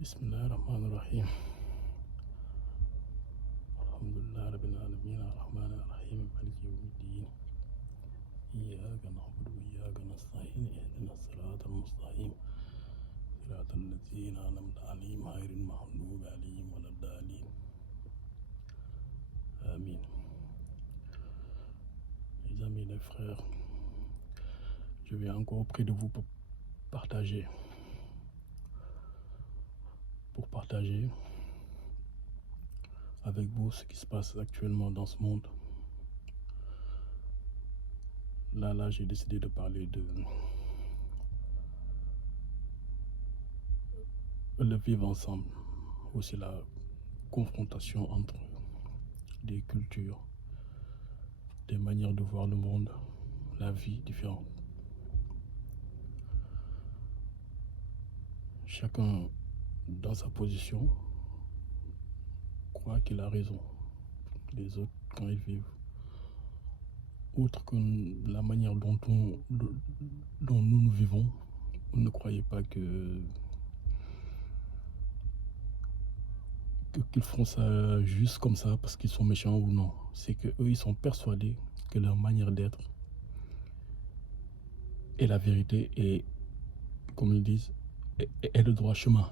بسم الله الرحمن الرحيم الحمد لله رب العالمين الرحمن الرحيم مالك يوم الدين إياك نعبد وإياك نستعين اهدنا الصراط المستقيم صراط الذين أنعمت عليهم غير المغضوب عليهم ولا الضالين آمين. Les amis, les frères, je viens encore auprès de vous pour partager avec vous ce qui se passe actuellement dans ce monde. Là, j'ai décidé de parler de le vivre ensemble, aussi la confrontation entre des cultures, des manières de voir le monde, la vie différente. Chacun, dans sa position, croit qu'il a raison. Les autres, quand ils vivent, outre que la manière dont nous vivons, vous ne croyez pas qu'ils font ça juste comme ça parce qu'ils sont méchants ou non. C'est qu'eux, ils sont persuadés que leur manière d'être est la vérité et, comme ils disent, est le droit chemin.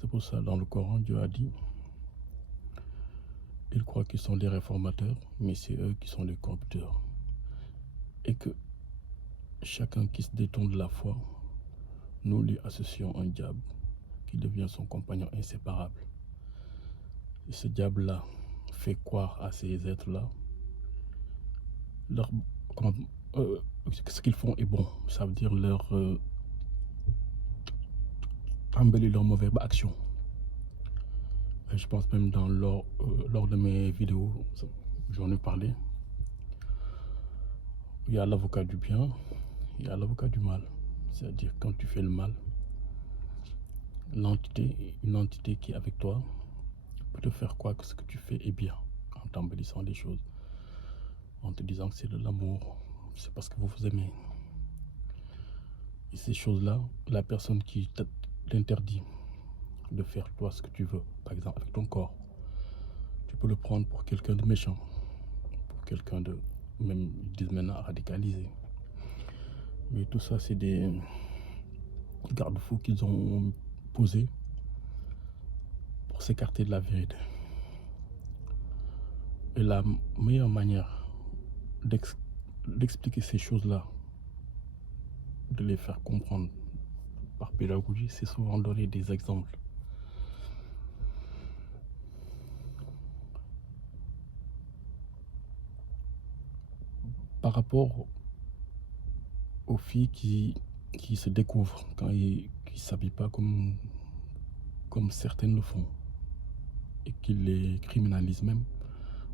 C'est pour ça, dans le Coran, Dieu a dit, ils croient qu'ils sont des réformateurs, mais c'est eux qui sont les corrupteurs. Et que chacun qui se détourne de la foi, nous lui associons un diable qui devient son compagnon inséparable. Et ce diable-là fait croire à ces êtres-là ce qu'ils font est bon. Ça veut dire leur embellir leur mauvaise action. Et je pense même lors de mes vidéos, j'en ai parlé. Il y a l'avocat du bien, il y a l'avocat du mal. C'est-à-dire quand tu fais le mal, une entité qui est avec toi peut te faire croire que ce que tu fais est bien, en t'embellissant les choses, en te disant que c'est de l'amour, c'est parce que vous vous aimez. Et ces choses-là, la personne qui t'interdit de faire toi ce que tu veux, par exemple avec ton corps, tu peux le prendre pour quelqu'un de méchant, pour quelqu'un de, même ils disent maintenant, radicalisé. Mais tout ça, c'est des garde-fous qu'ils ont posés pour s'écarter de la vérité. Et la meilleure manière d'expliquer ces choses-là, de les faire comprendre par pédagogie, c'est souvent donner des exemples. Par rapport aux filles qui se découvrent quand qui ne s'habillent pas comme certaines le font et qui les criminalisent même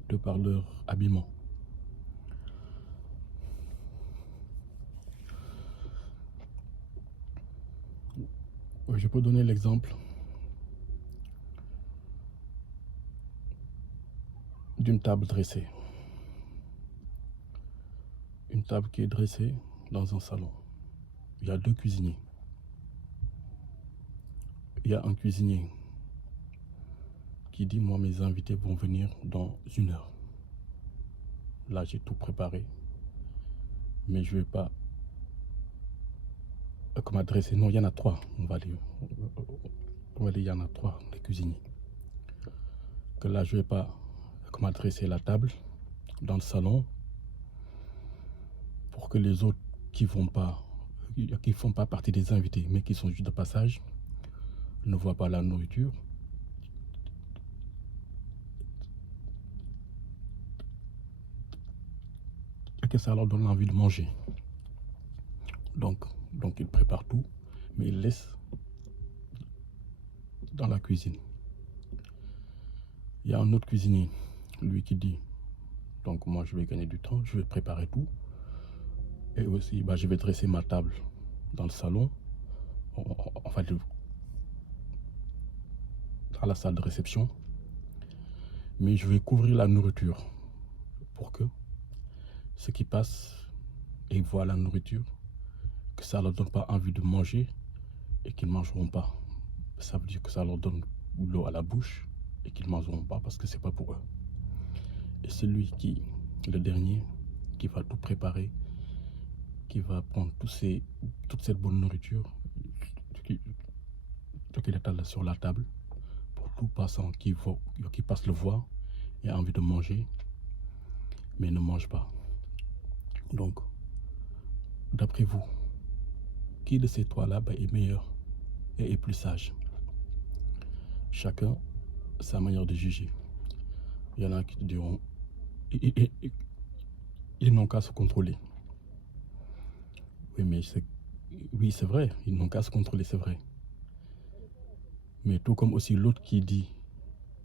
de par leur habillement. Je peux donner l'exemple d'une table dressée. Une table qui est dressée dans un salon. Il y a deux cuisiniers. Il y a un cuisinier qui dit, moi mes invités vont venir dans 1 heure. Là j'ai tout préparé, mais je ne vais pas comme adresser. Non, il y en a 3, on va dire il y en a 3, les cuisiniers. Que là je ne vais pas comme adresser la table dans le salon pour que les autres qui font pas partie des invités, mais qui sont juste de passage, ne voient pas la nourriture. Et que ça leur donne envie de manger. Donc ils préparent tout, mais ils laissent dans la cuisine. Il y a un autre cuisinier, lui qui dit, donc moi je vais gagner du temps, je vais préparer tout. Et aussi, je vais dresser ma table dans le salon, enfin dans la salle de réception. Mais je vais couvrir la nourriture pour que ceux qui passent et voient la nourriture, que ça ne leur donne pas envie de manger et qu'ils ne mangeront pas, ça veut dire que ça leur donne l'eau à la bouche et qu'ils ne mangeront pas parce que c'est pas pour eux. Et celui qui, le dernier, qui va tout préparer, qui va prendre toute cette bonne nourriture, tout qu'il étale sur la table, pour tout passant qui passe le voir et a envie de manger, mais ne mange pas. Donc, d'après vous, qui de ces trois-là est meilleur et est plus sage? Chacun sa manière de juger. Il y en a qui te diront, ils n'ont qu'à se contrôler. Oui, mais c'est vrai, ils n'ont qu'à se contrôler, c'est vrai. Mais tout comme aussi l'autre qui dit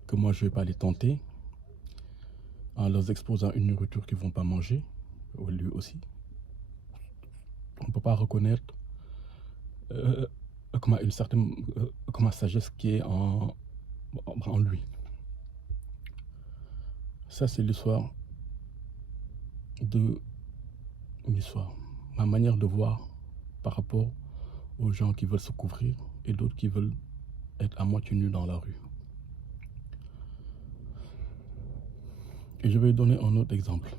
que moi je ne vais pas les tenter, en leur exposant une nourriture qu'ils ne vont pas manger, lui aussi. On ne peut pas reconnaître une certaine sagesse qui est en lui. Ça, c'est l'histoire ma manière de voir par rapport aux gens qui veulent se couvrir et d'autres qui veulent être à moitié nus dans la rue. Et je vais donner un autre exemple.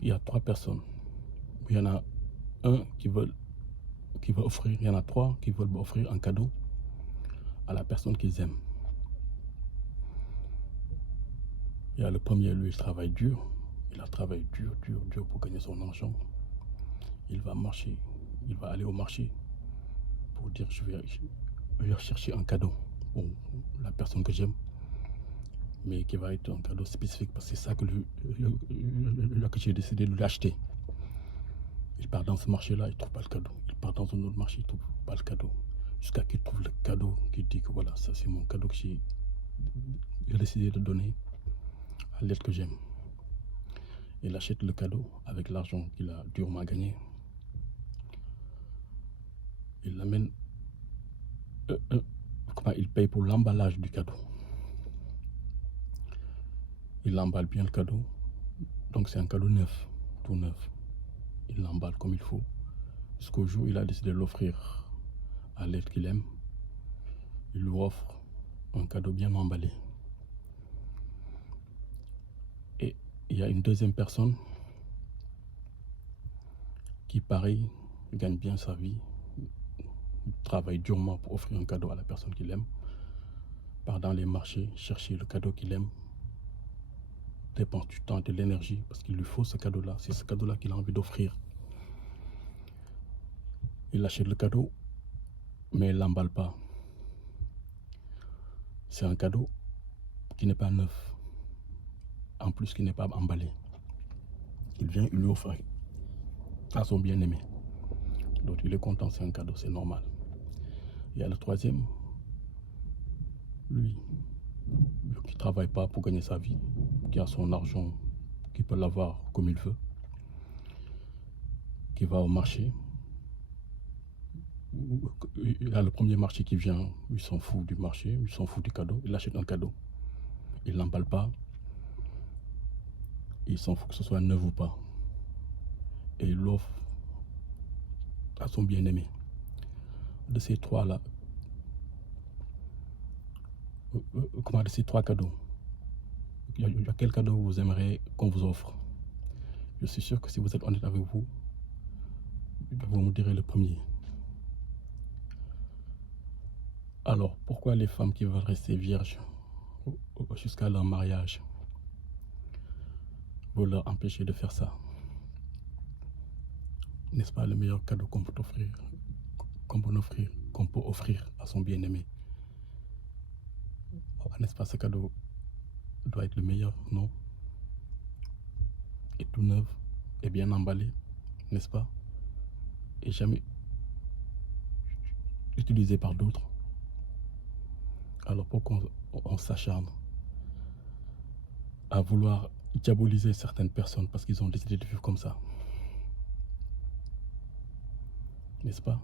Il y a 3 personnes. Il y en a un qui veut offrir, il y en a 3 qui veulent offrir un cadeau à la personne qu'ils aiment. Il y a le premier, lui, il travaille dur. Il a travaillé dur pour gagner son argent. Il va marcher, il va aller au marché pour dire je vais chercher un cadeau pour la personne que j'aime, mais qui va être un cadeau spécifique parce que c'est ça que j'ai décidé de lui acheter. Il part dans ce marché-là, il ne trouve pas le cadeau. Il part dans un autre marché, il ne trouve pas le cadeau. Jusqu'à qu'il trouve le cadeau, qu'il dit que voilà, ça c'est mon cadeau que j'ai décidé de donner à l'être que j'aime. Il achète le cadeau avec l'argent qu'il a durement gagné. Il l'amène, il paye pour l'emballage du cadeau. Il emballe bien le cadeau, donc c'est un cadeau neuf, tout neuf. Il l'emballe comme il faut, jusqu'au jour où il a décidé de l'offrir à l'être qu'il aime. Il lui offre un cadeau bien emballé. Et il y a une deuxième personne qui, pareil, gagne bien sa vie, travaille durement pour offrir un cadeau à la personne qu'il aime, part dans les marchés, chercher le cadeau qu'il aime, dépense du temps et de l'énergie parce qu'il lui faut ce cadeau-là. C'est ce cadeau-là qu'il a envie d'offrir. Il achète le cadeau, mais il ne l'emballe pas. C'est un cadeau qui n'est pas neuf, en plus qui n'est pas emballé. Il vient, il lui offre à son bien-aimé. Donc il est content, c'est un cadeau, c'est normal. Il y a le troisième, lui, qui ne travaille pas pour gagner sa vie, qui a son argent, qui peut l'avoir comme il veut, qui va au marché. Il y a le premier marché qui vient, il s'en fout du marché, il s'en fout du cadeau, il achète un cadeau. Il ne l'emballe pas, il s'en fout que ce soit neuf ou pas. Et il l'offre à son bien-aimé. De ces trois-là, de ces 3 cadeaux, il y a quel cadeau vous aimeriez qu'on vous offre? Je suis sûr que si vous êtes honnête avec vous, vous me direz le premier. Alors, pourquoi les femmes qui veulent rester vierges jusqu'à leur mariage, vous leur empêchez de faire ça? N'est-ce pas le meilleur cadeau qu'on peut offrir, qu'on peut offrir à son bien-aimé? N'est-ce pas ce cadeau doit être le meilleur, non? Et tout neuf, et bien emballé, n'est-ce pas? Et jamais utilisé par d'autres. Alors pourquoi on s'acharne à vouloir diaboliser certaines personnes parce qu'ils ont décidé de vivre comme ça? N'est-ce pas?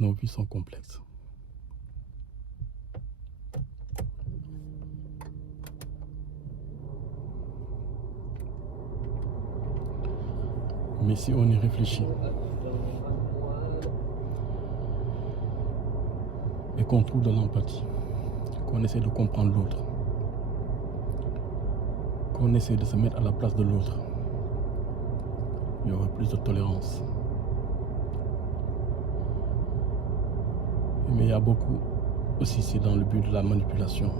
nos vies sont complexes. Mais si on y réfléchit et qu'on trouve de l'empathie, qu'on essaie de comprendre l'autre, qu'on essaie de se mettre à la place de l'autre, il y aura plus de tolérance. Mais il y a beaucoup aussi, c'est dans le but de la manipulation.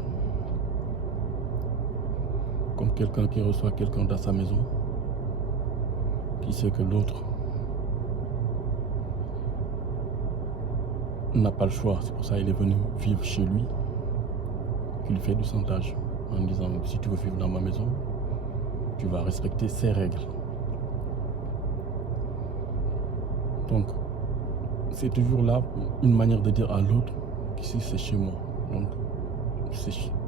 Comme quelqu'un qui reçoit quelqu'un dans sa maison, qui sait que l'autre n'a pas le choix, c'est pour ça qu'il est venu vivre chez lui, qu'il fait du chantage en disant si tu veux vivre dans ma maison, tu vas respecter ces règles. Donc c'est toujours là une manière de dire à l'autre qu'ici c'est chez moi. Donc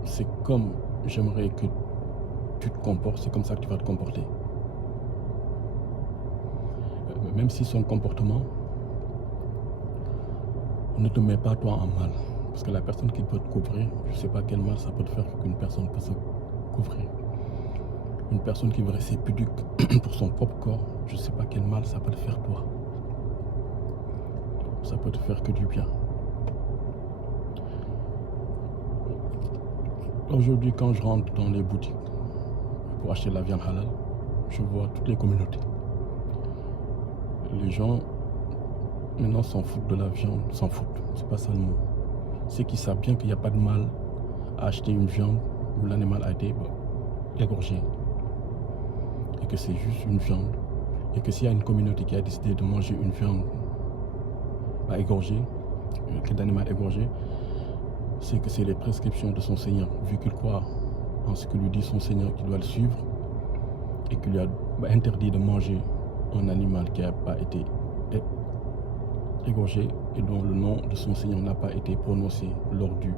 c'est comme j'aimerais que tu te comportes, c'est comme ça que tu vas te comporter. Même si son comportement ne te met pas toi en mal. Parce que la personne qui peut te couvrir, je ne sais pas quel mal ça peut te faire qu'une personne peut se couvrir. Une personne qui veut rester pudique pour son propre corps, je ne sais pas quel mal ça peut te faire toi. Ça peut te faire que du bien. Aujourd'hui, quand je rentre dans les boutiques pour acheter la viande halal, je vois toutes les communautés. Les gens maintenant s'en foutent de la viande, s'en foutent, c'est pas ça le mot. C'est qu'ils savent bien qu'il n'y a pas de mal à acheter une viande où l'animal a été égorgé. Et que c'est juste une viande. Et que s'il y a une communauté qui a décidé de manger une viande égorgée, l'animal égorgé, c'est que c'est les prescriptions de son Seigneur, vu qu'il croit en ce que lui dit son Seigneur, qu'il doit le suivre, et qu'il lui a interdit de manger un animal qui n'a pas été égorgé et dont le nom de son Seigneur n'a pas été prononcé lors de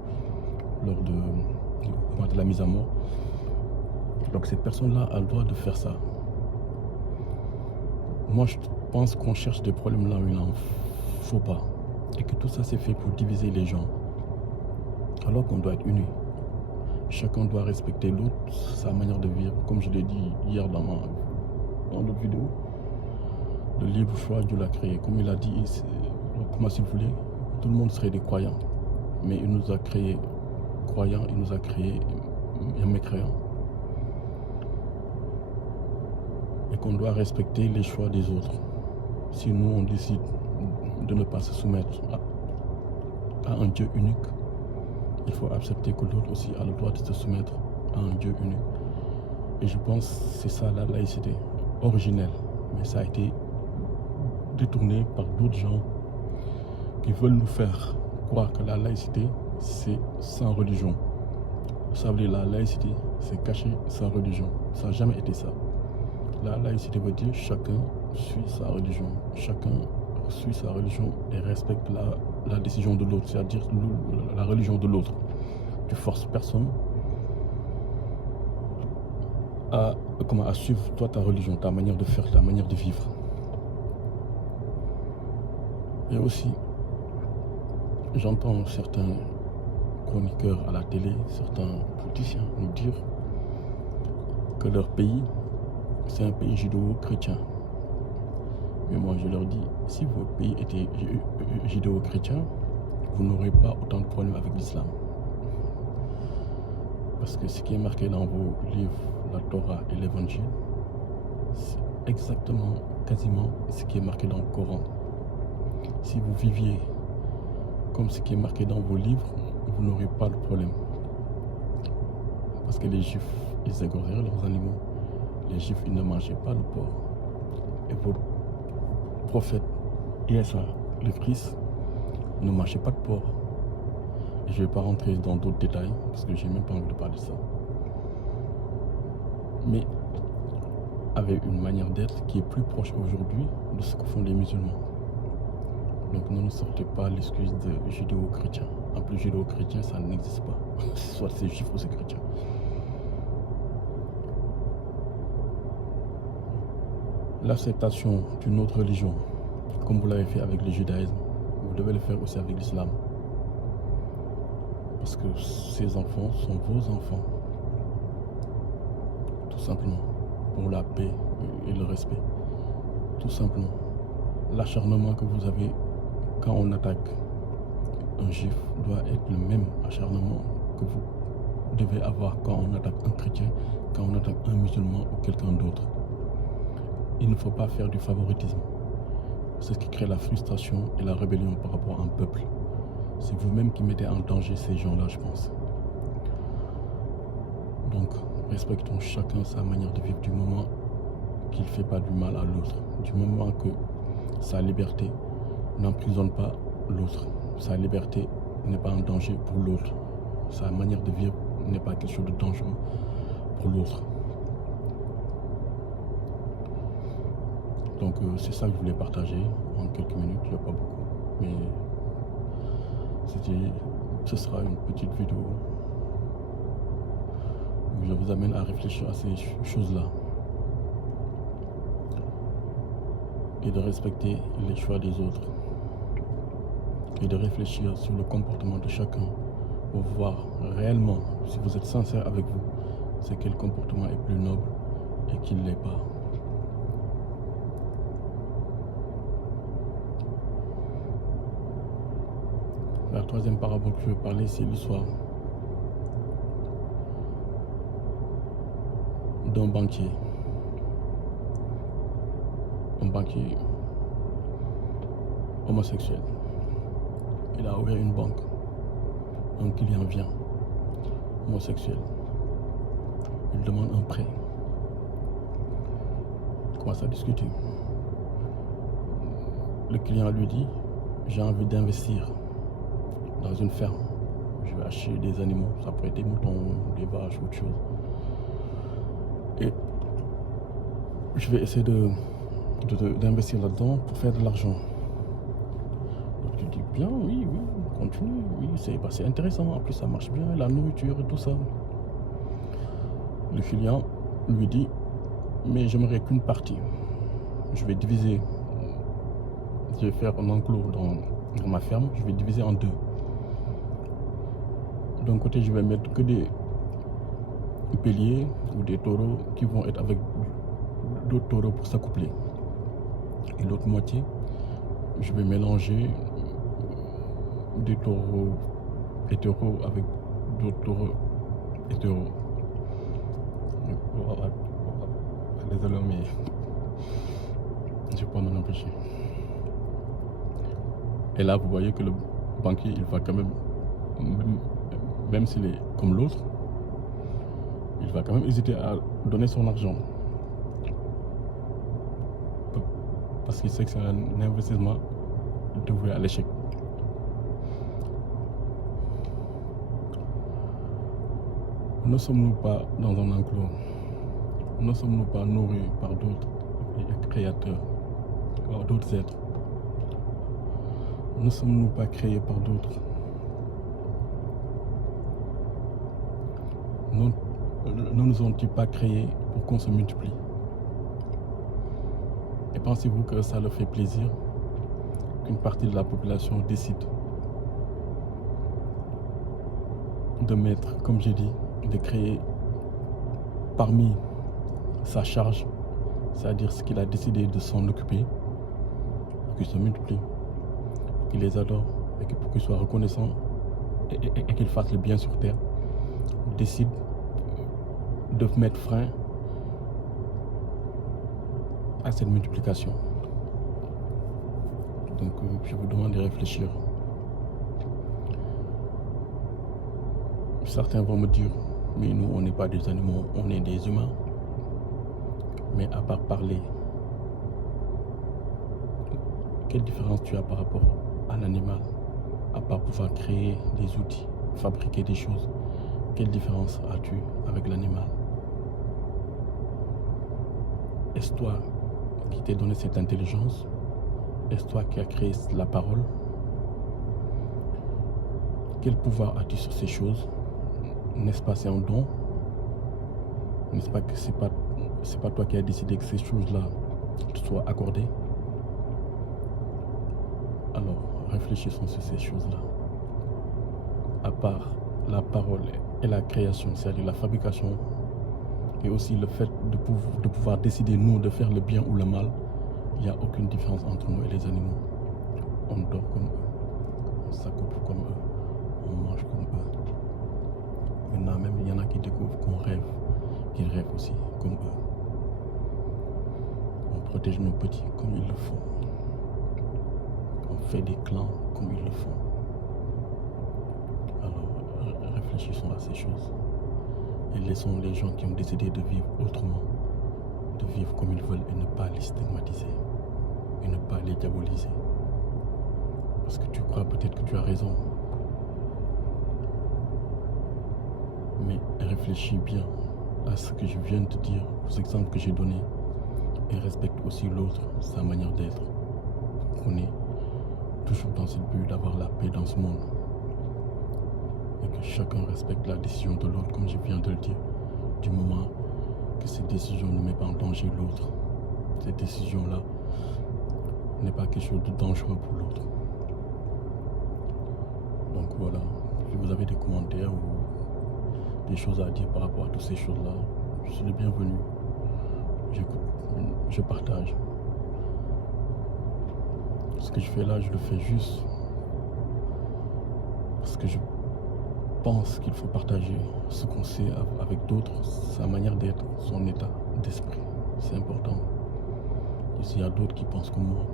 la mise à mort. Donc cette personne-là a le droit de faire ça. Moi je pense qu'on cherche des problèmes là où il n'en faut pas. Et que tout ça c'est fait pour diviser les gens. Alors qu'on doit être unis. Chacun doit respecter l'autre, sa manière de vivre. Comme je l'ai dit hier dans l'autre vidéo. Le libre choix, Dieu l'a créé. Comme il a dit, comment s'il voulait, tout le monde serait des croyants. Mais il nous a créés croyants, il nous a créés mécréants. Et qu'on doit respecter les choix des autres. Si nous, on décide de ne pas se soumettre à un Dieu unique, il faut accepter que l'autre aussi a le droit de se soumettre à un Dieu unique. Et je pense que c'est ça la laïcité originelle. Mais ça a été détourné par d'autres gens qui veulent nous faire croire que la laïcité c'est sans religion. Vous savez, la laïcité c'est caché sans religion. Ça n'a jamais été ça. La laïcité veut dire chacun suit sa religion. Chacun suit sa religion et respecte la décision de l'autre, c'est-à-dire la religion de l'autre. Tu forces personne à suivre toi ta religion, ta manière de faire, ta manière de vivre. Et aussi, j'entends certains chroniqueurs à la télé, certains politiciens nous dire que leur pays, c'est un pays judéo-chrétien. Mais moi je leur dis, si votre pays était judéo-chrétien, vous n'aurez pas autant de problèmes avec l'islam. Parce que ce qui est marqué dans vos livres, la Torah et l'Évangile, c'est exactement, quasiment ce qui est marqué dans le Coran. Si vous viviez comme ce qui est marqué dans vos livres, vous n'aurez pas de problème. Parce que les Juifs, ils égorgeaient leurs animaux. Les Juifs, ils ne mangeaient pas le porc. Et votre prophète, Isa, le Christ, ne mangeait pas de porc. Et je ne vais pas rentrer dans d'autres détails, parce que je n'ai même pas envie de parler de ça. Mais avec une manière d'être qui est plus proche aujourd'hui de ce que font les musulmans. Donc ne nous sortez pas l'excuse de judéo-chrétien. En plus, judéo-chrétien, ça n'existe pas. Soit c'est juif ou c'est chrétien. L'acceptation d'une autre religion, comme vous l'avez fait avec le judaïsme, vous vous devez le faire aussi avec l'islam. Parce que ces enfants sont vos enfants. Tout simplement. Pour la paix et le respect. Tout simplement. L'acharnement que vous avez quand on attaque un juif doit être le même acharnement que vous devez avoir quand on attaque un chrétien, quand on attaque un musulman ou quelqu'un d'autre. Il ne faut pas faire du favoritisme. C'est ce qui crée la frustration et la rébellion par rapport à un peuple. C'est vous-même qui mettez en danger ces gens-là, je pense. Donc, respectons chacun sa manière de vivre du moment qu'il ne fait pas du mal à l'autre. Du moment que sa liberté n'emprisonne pas l'autre. Sa liberté n'est pas un danger pour l'autre. Sa manière de vivre n'est pas quelque chose de dangereux pour l'autre. Donc c'est ça que je voulais partager en quelques minutes, il n'y a pas beaucoup. Mais ce sera une petite vidéo où je vous amène à réfléchir à ces choses-là. Et de respecter les choix des autres. Et de réfléchir sur le comportement de chacun pour voir réellement, si vous êtes sincère avec vous, c'est quel comportement est plus noble et qui ne l'est pas. La troisième parabole que je veux parler, c'est l'histoire d'un banquier. Un banquier homosexuel. Il a ouvert une banque. Un client vient, homosexuel. Il demande un prêt. Il commence à discuter. Le client lui dit, j'ai envie d'investir dans une ferme. Je vais acheter des animaux, ça pourrait être des moutons, des vaches, autre chose. Et je vais essayer d'investir là-dedans pour faire de l'argent. Donc tu dis bien, oui, continue, oui, c'est intéressant, en plus ça marche bien, la nourriture et tout ça. Le client lui dit, mais j'aimerais qu'une partie. Je vais diviser, je vais faire un enclos dans ma ferme, je vais diviser en deux. D'un côté, je vais mettre que des béliers ou des taureaux qui vont être avec d'autres taureaux pour s'accoupler. Et l'autre moitié, je vais mélanger des taureaux hétéros avec d'autres taureaux hétéros. Désolé, mais je peux en empêcher. Et là, vous voyez que le banquier, il va quand même s'il est comme l'autre, il va quand même hésiter à donner son argent. Parce qu'il sait que c'est un investissement dévoué à l'échec. Ne sommes-nous pas dans un enclos? Ne sommes-nous pas nourris par d'autres créateurs, par d'autres êtres? Ne sommes-nous pas créés par d'autres? Ne nous ont-ils pas créés pour qu'on se multiplie? Et pensez-vous que ça leur fait plaisir qu'une partie de la population décide de mettre, comme j'ai dit, de créer parmi sa charge, c'est-à-dire ce qu'il a décidé de s'en occuper, pour qu'il se multiplie, pour qu'il les adore, et pour qu'il soit reconnaissant et qu'il fasse le bien sur terre, décide de mettre frein à cette multiplication. Donc je vous demande de réfléchir. Certains vont me dire, mais nous on n'est pas des animaux, on est des humains. Mais à part parler, quelle différence tu as par rapport à l'animal? À part pouvoir créer des outils, fabriquer des choses, quelle différence as-tu avec l'animal? Est-ce toi qui t'es donné cette intelligence? Est-ce toi qui as créé la parole? Quel pouvoir as-tu sur ces choses? N'est-ce pas c'est un don? N'est-ce pas que c'est pas toi qui as décidé que ces choses-là te soient accordées? Alors réfléchissons sur ces choses-là. À part la parole et la création, c'est-à-dire la fabrication, et aussi le fait de pouvoir décider, nous, de faire le bien ou le mal, il n'y a aucune différence entre nous et les animaux. On dort comme eux, on s'accouple comme eux, on mange comme eux. Maintenant même, il y en a qui découvrent qu'on rêve, qu'ils rêvent aussi comme eux. On protège nos petits comme ils le font. On fait des clans comme ils le font. Alors, réfléchissons à ces choses. Et laissons les gens qui ont décidé de vivre autrement, de vivre comme ils veulent et ne pas les stigmatiser, et ne pas les diaboliser. Parce que tu crois peut-être que tu as raison. Mais réfléchis bien à ce que je viens de dire, aux exemples que j'ai donnés, et respecte aussi l'autre, sa manière d'être. On est toujours dans ce but d'avoir la paix dans ce monde. Et que chacun respecte la décision de l'autre, comme je viens de le dire, du moment que cette décision ne met pas en danger l'autre. Cette décision-là n'est pas quelque chose de dangereux pour l'autre. Donc voilà, si vous avez des commentaires ou des choses à dire par rapport à toutes ces choses-là, je suis le bienvenu. J'écoute, je partage. Ce que je fais là, je le fais juste parce que je pense qu'il faut partager ce qu'on sait avec d'autres, sa manière d'être, son état d'esprit. C'est important. Et s'il y a d'autres qui pensent comme moi,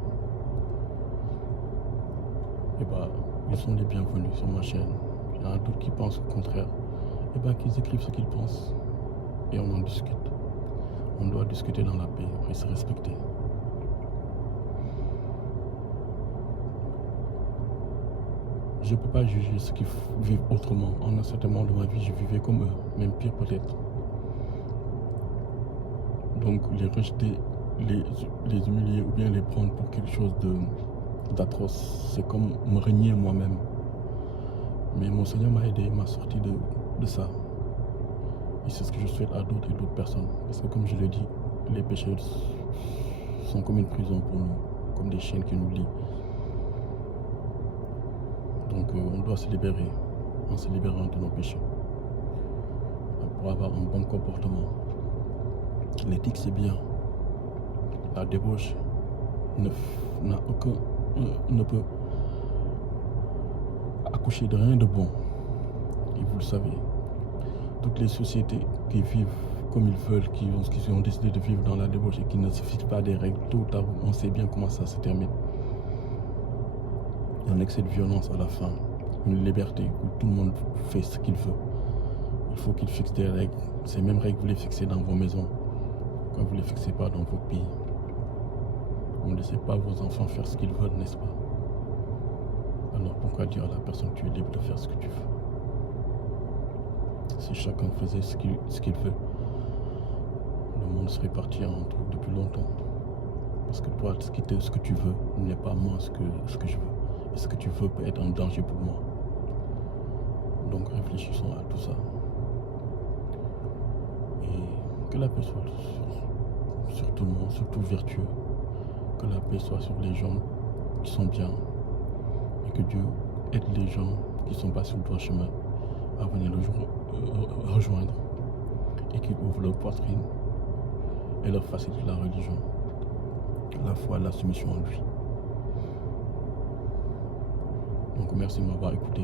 eh ben, ils sont les bienvenus sur ma chaîne. Il y en a d'autres qui pensent au contraire. Eh ben, qu'ils écrivent ce qu'ils pensent et on en discute. On doit discuter dans la paix et se respecter. Je ne peux pas juger ceux qui vivent autrement. En un certain moment de ma vie, je vivais comme eux, même pire peut-être. Donc les rejeter, les humilier ou bien les prendre pour quelque chose d'atroce, c'est comme me renier moi-même. Mais mon Seigneur m'a aidé, m'a sorti de ça. Et c'est ce que je souhaite à d'autres et d'autres personnes. Parce que comme je l'ai dit, les péchés sont comme une prison pour nous, comme des chaînes qui nous lient. Donc on doit se libérer, en se libérant de nos péchés, pour avoir un bon comportement. L'éthique c'est bien. La débauche ne peut accoucher de rien de bon. Et vous le savez, toutes les sociétés qui vivent comme ils veulent, qui ont décidé de vivre dans la débauche et qui ne se fixent pas des règles, tôt ou tard, on sait bien comment ça se termine. Un excès de violence à la fin, une liberté où tout le monde fait ce qu'il veut. Il faut qu'il fixe des règles. Ces mêmes règles, vous les fixez dans vos maisons. Pourquoi vous ne les fixez pas dans vos pays? Vous ne laissez pas vos enfants faire ce qu'ils veulent, n'est-ce pas? Alors pourquoi dire à la personne que tu es libre de faire ce que tu veux? Si chacun faisait ce qu'il veut, le monde serait parti en truc depuis longtemps. Parce que toi, ce que tu veux n'est pas moi ce que je veux. Et ce que tu veux peut être un danger pour moi. Donc réfléchissons à tout ça. Et que la paix soit sur tout le monde, surtout vertueux. Que la paix soit sur les gens qui sont bien. Et que Dieu aide les gens qui sont pas sur le droit chemin à venir le rejoindre. Et qu'il ouvre leur poitrine et leur facilite la religion, la foi, la soumission en lui. Donc merci de m'avoir écouté.